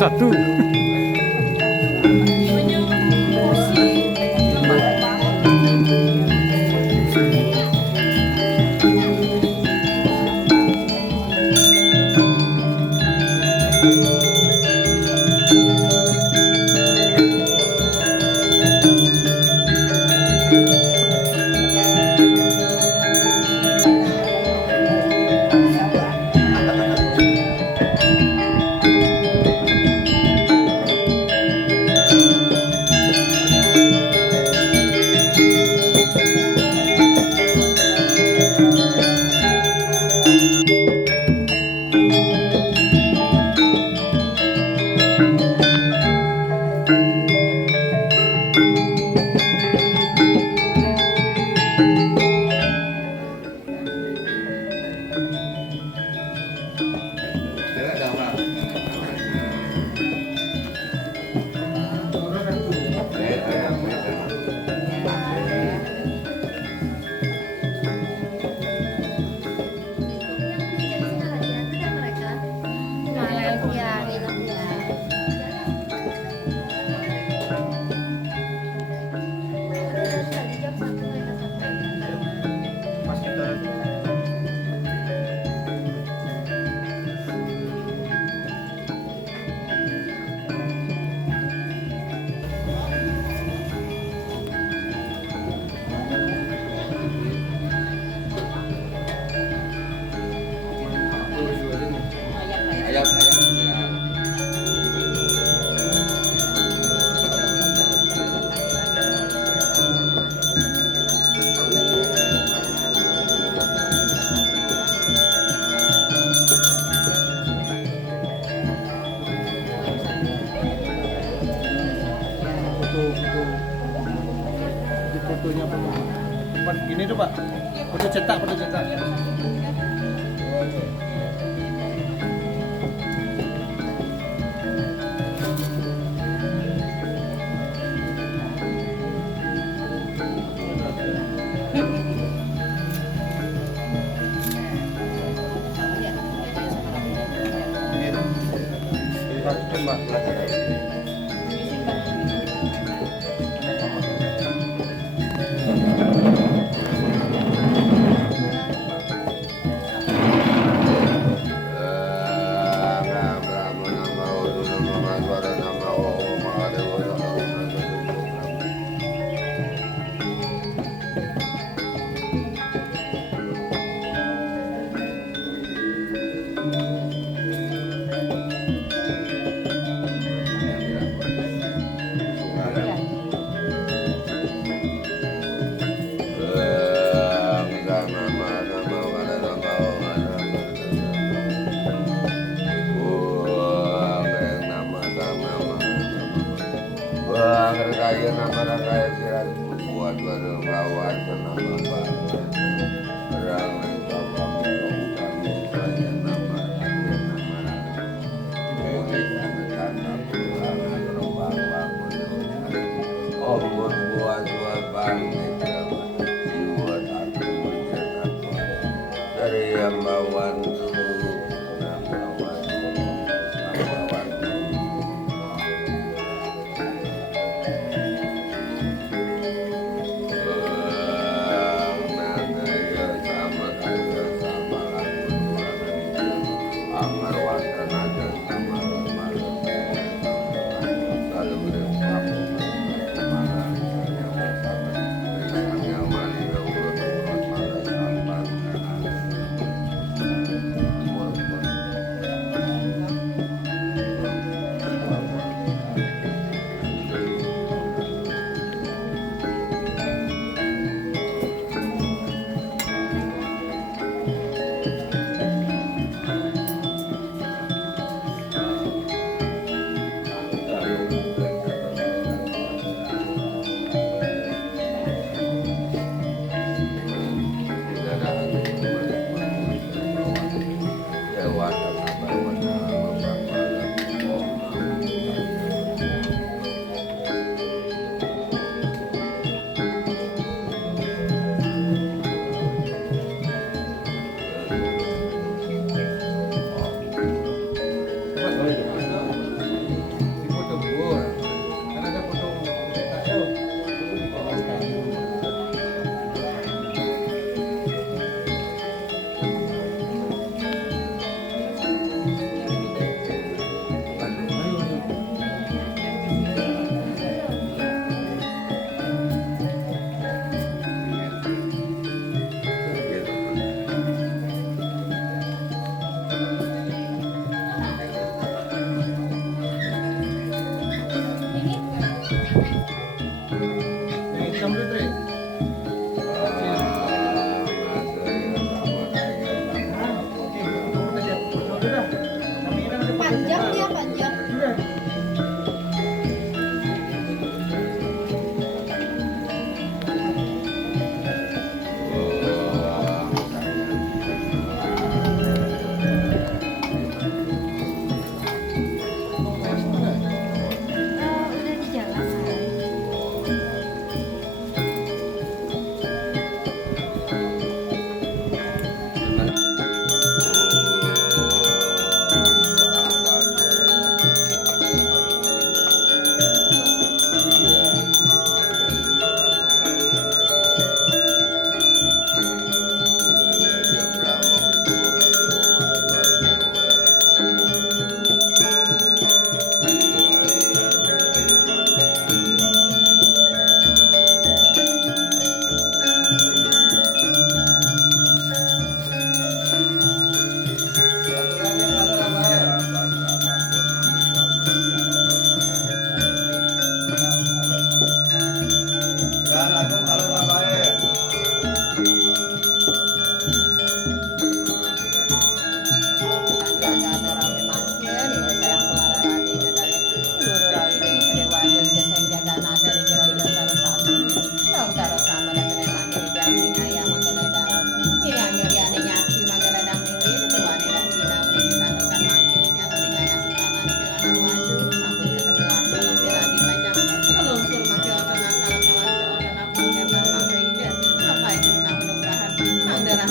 satu. Fotonya Pak. Ini tuh Pak. Foto cetak, foto cetak.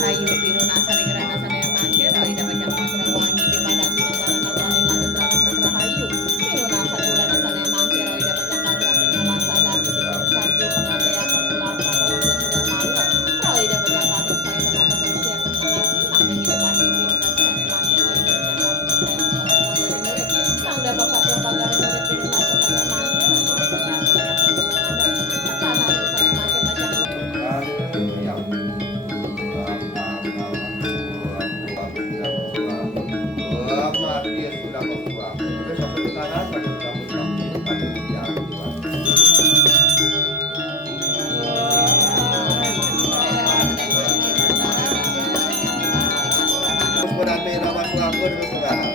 rahayu pinunasan ing rana sanaya mangkir ida bajang mantra wangi di pada sinagara nasane ngadut rana rahayu pinunasan ing rana sanaya mangkir ida bajang mantra penyolan sadar kutipu saju pengandaya kasulapa pemangsa sudah malu ida bajang kadut saya dengan kebersihan tentang hati mangking ida pati pinunasan sanaya mangkir ida bajang kadut saya tentang pagari murid sang dapat patya pagari murid pinunasan sanaya mangkir ida bajang punya persuara karena sanaya mangkir bajang Dia sudah bersuara. Besok ke sana pada kamu pada yang terus berarti nama suaraku bersuara.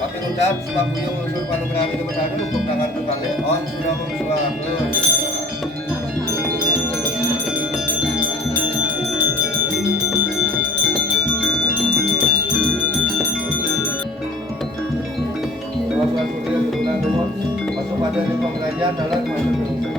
Tapi ucap sebab buyung unsur palu berani ke bersadu untuk tangan tukangnya on sudah mengusuakan. Lewat sudah sebulan dulu masuk pada lima pengajian dalam masuk ke unsur.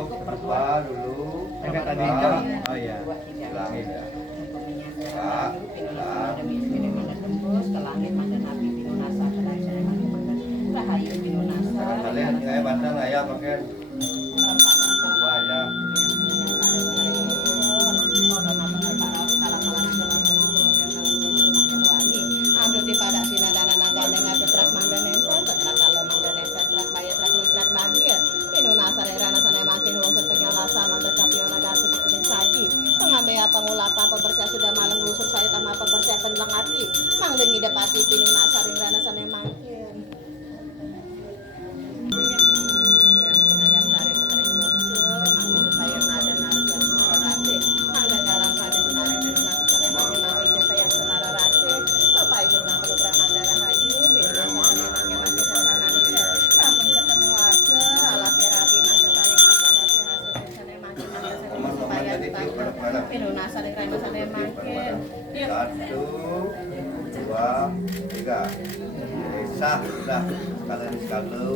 Berdoa dulu. Enggak tadi itu. Oh iya. Langit ya. Pak, tembus ke langit mandan api pinunasa ke dari saya rahayu pinunasa. Kalian kayak bandang ayah pakai dua aja. Aduh di pada sinadana naga dengan tetrak mandan enten tetrak kalau mandan enten tetrak bayar tetrak mitrak bahagia pinunasa rana sana makin lusur penyolasa mandan kapiola garpu dikuning saji pengambil pengulapa pembersihan sudah malam lusur saya tambah pembersihan pendelang api mangdengi dapati pinunasa rana sana makin pinunasa dan rana sana makin. Satu, dua, tiga. Sah sudah sekalian sekali.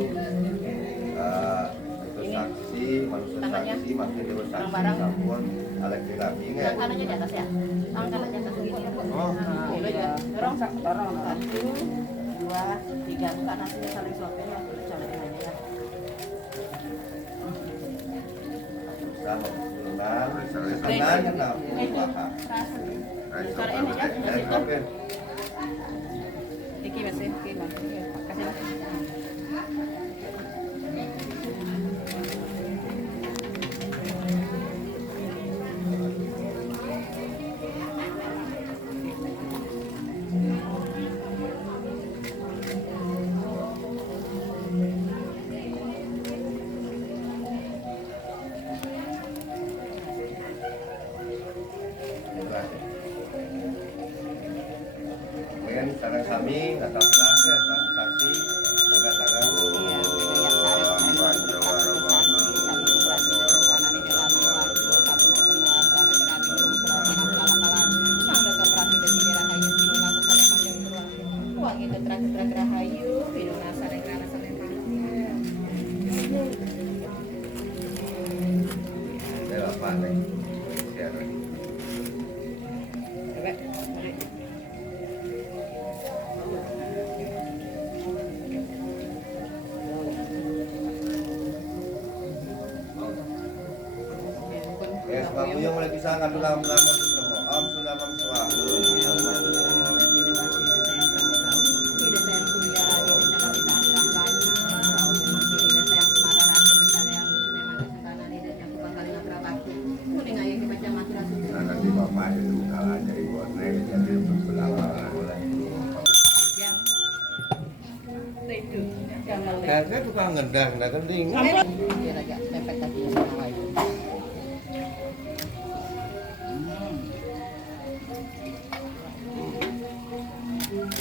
Itu saksi, manusia saksi, makin dua saksi, sampun, elektrik rapi nggak? Tangan kanannya di atas ya? Tangan kanannya di atas begini. Oh, Ini aja. Dorong, dorong. 1, 2, 3. Bukan hasilnya saling suapin ya. Cobain aja ya. sama benar, benar yang nak usaha. Cariin aja. Oke. Iki masih, iki masih. Kasih. kami atas saksi saksi sangat-sangat Iya, yang sarap satu operasi dan rencana di dalam waktu satu keluarga negara minggu berapa kalakalan mangga operasi dan di rahayu binuna sesama macam beruang uang itu terakhir rahayu binuna sareng rana sareng delapan nih. Ya, sebab yang mulai bisa ngadu lama semua. Om sudah memsuah. Ida sayang kuliah ida cakap kita angkangana makin ida sayang semarang di sana yang musuhnya makin sentana ida yang kebangkali ngakrabaki kuning ayah ke macam mati rasul Nah, nanti bapak itu kalah jadi buat naik jadi berlawan. yang itu yang lalu Saya tukang ngedah, nggak kending. dia agak mepet tadi yang awal itu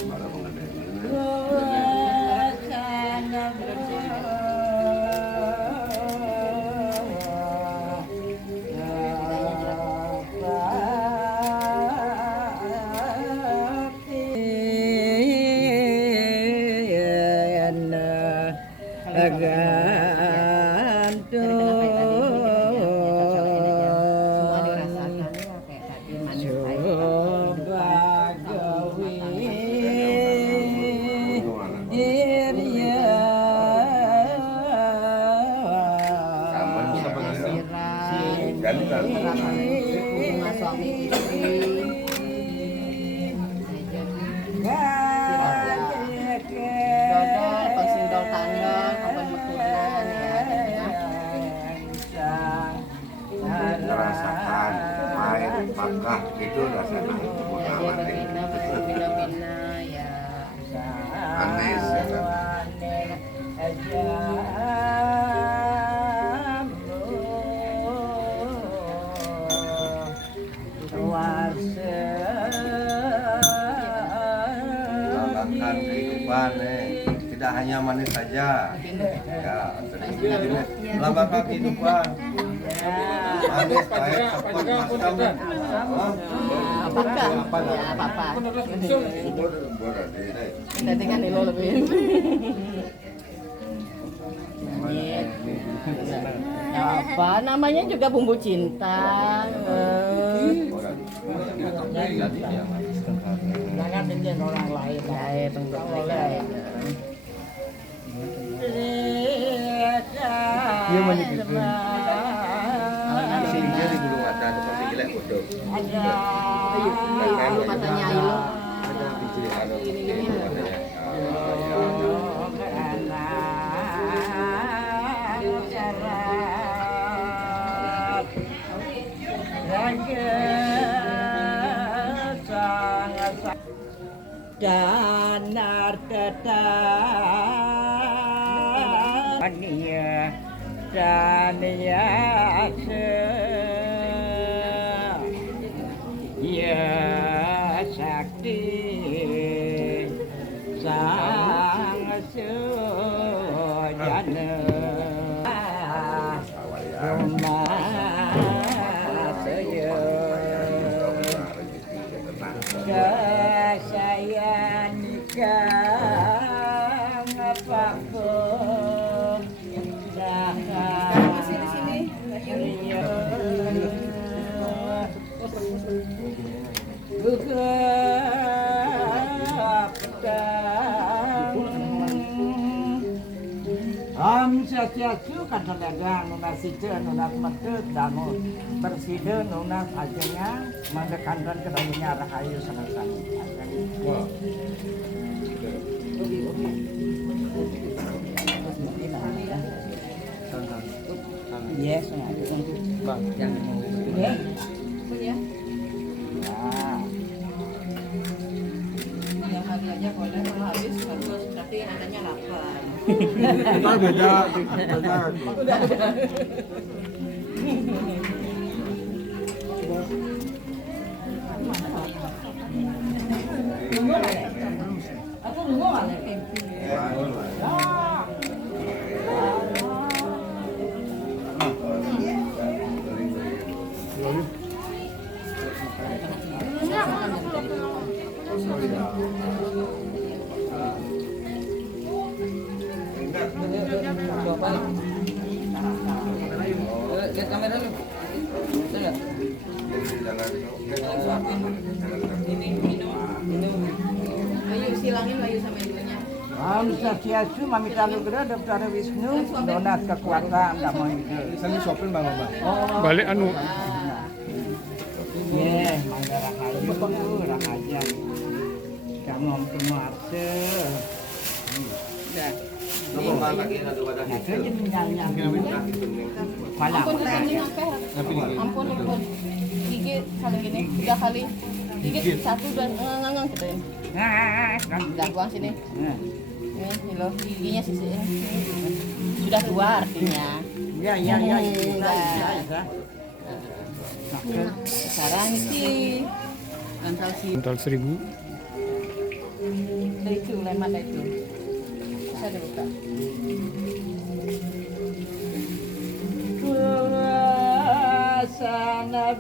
Malah mengedah. semua dirasakan ya kayak tadi manis bunga suami istri dodol pensinggol tandol kapan mekunan ya Merasakan main pakah itu rasanya dia berbina ya manis ya kan. Melambangkan kehidupan tidak hanya manis saja ya jadi melambangkan kehidupan manis baik cepat masam apakah ya apa nanti kan lo lebih apa namanya juga bumbu cinta jangan dengan orang lain ya tentu Dia menyebut sehingga di Gunung Ada seperti gila bodoh ayo matanya ayo ada biji ada gini Danar tetap Mania Dania Ya Sakti Sang Sujana Rumah saya Kesayan kang apapun masih di sini Om syacu kadang-kadang nuna sida nuna medut dangu bersida nuna ajengnya mendekankan kedahunya rahayu sama-sama. Yes, yang punya yang harganya boleh kalau habis bagus berarti adanya 8 Ntar beda. tunggu mana? Lihat kamera lu. Lihat. Ayo silangin Bayu sama ibunya. Om Swastiastu, Mamita Nugra, Dr. Wisnu, donat kekuatan, damai hidup. Saya shopping bang Bang. Balik anu. Iya, mangga rahayu, rahaja. Kamu semua arse. Udah. Nah, itu jadi nyanyi. Malam. Ampun ini ngapain? Ampun. Gigit kali gini 3 kali. Gigit 1 dan ngangang gitu ya. Nah, kan. Udah buang sini. Nah. Ini loh giginya sisi ini. Sudah keluar artinya. Iya. Sekarang sih antal sih Total 1000. dari itu lemak itu. Bisa dibuka. Sana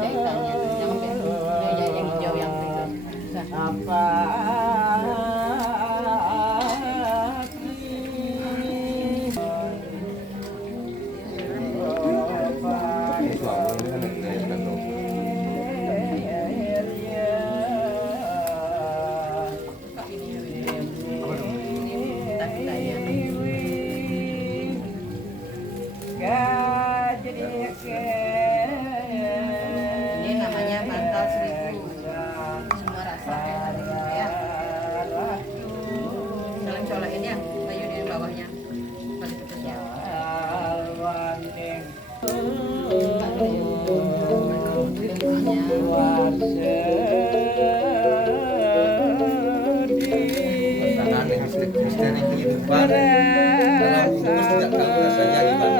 Jahitannya jangan yang hijau yang itu. Bisa. apa Buka ini ya. Ini pita-pitanya. Ini namanya bantal 1000. Semua rasa kayak tadi gitu ya. Saling colekin ya, Bayu di bawahnya. Paling dekatnya. Tantangan misteri kehidupan. Dalam bungkus tidak tahu rasanya gimana.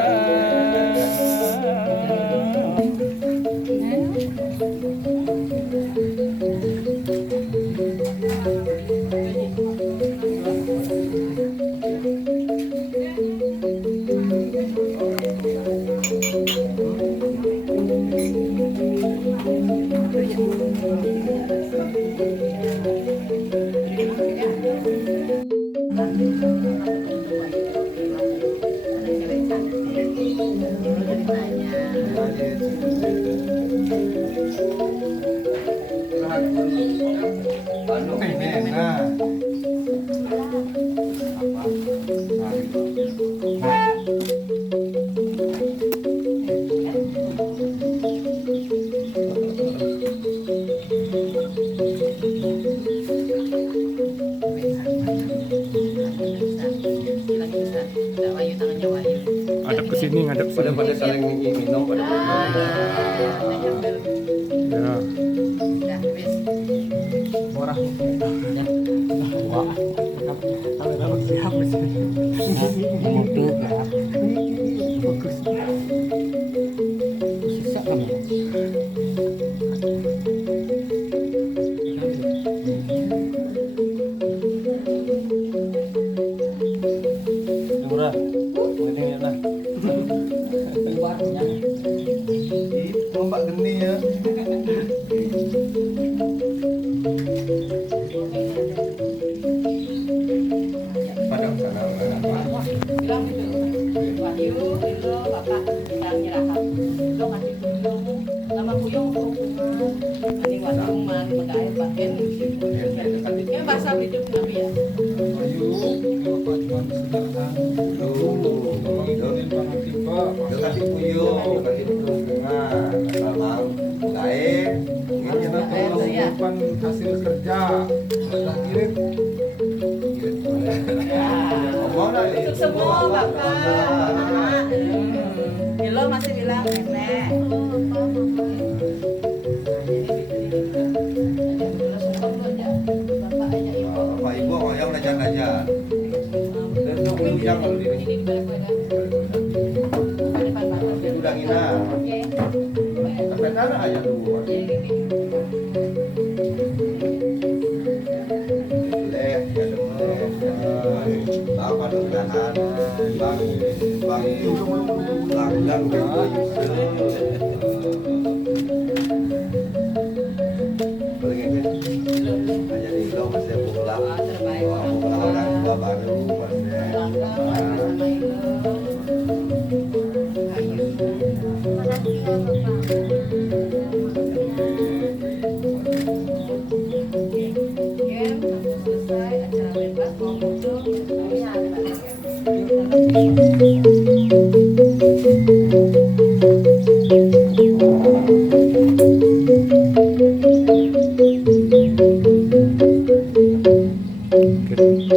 Ngadep ke sini, ngadep sini. Pada saling minum pada Ya. Udah, wis. Borah. Wah. Kamera siap sih. Foto ya. Fokus. Sisa kan. Murah. Ini lah. Keluarnya. Tombak geni ya. padang sana. Bilang gitu. Wahyu, itu Bapak sedang nyerahan. Lo ngasih kuyung, sama kuyung hukuman. Nanti waktu malu mengair pakai ya basah hidup Nabi ya. Ayu, bapak cuma sedangkan. Kasih puyuh, kasih terus dengan salam baik. Ini Bukan hasil kerja. Sudah kirim. Untuk semua Bapak. Lo masih bilang nenek. Pak Ibu yang aja. Dan itu ujang kalau ini. Udah ngina. Sampai tanah aja dulu. Bapak Nugrahan, Bang Langgang, jadi lo masih pulang, Terbaik. pulang orang tua baru masih. Selesai acara bebas mau muncul. Oke.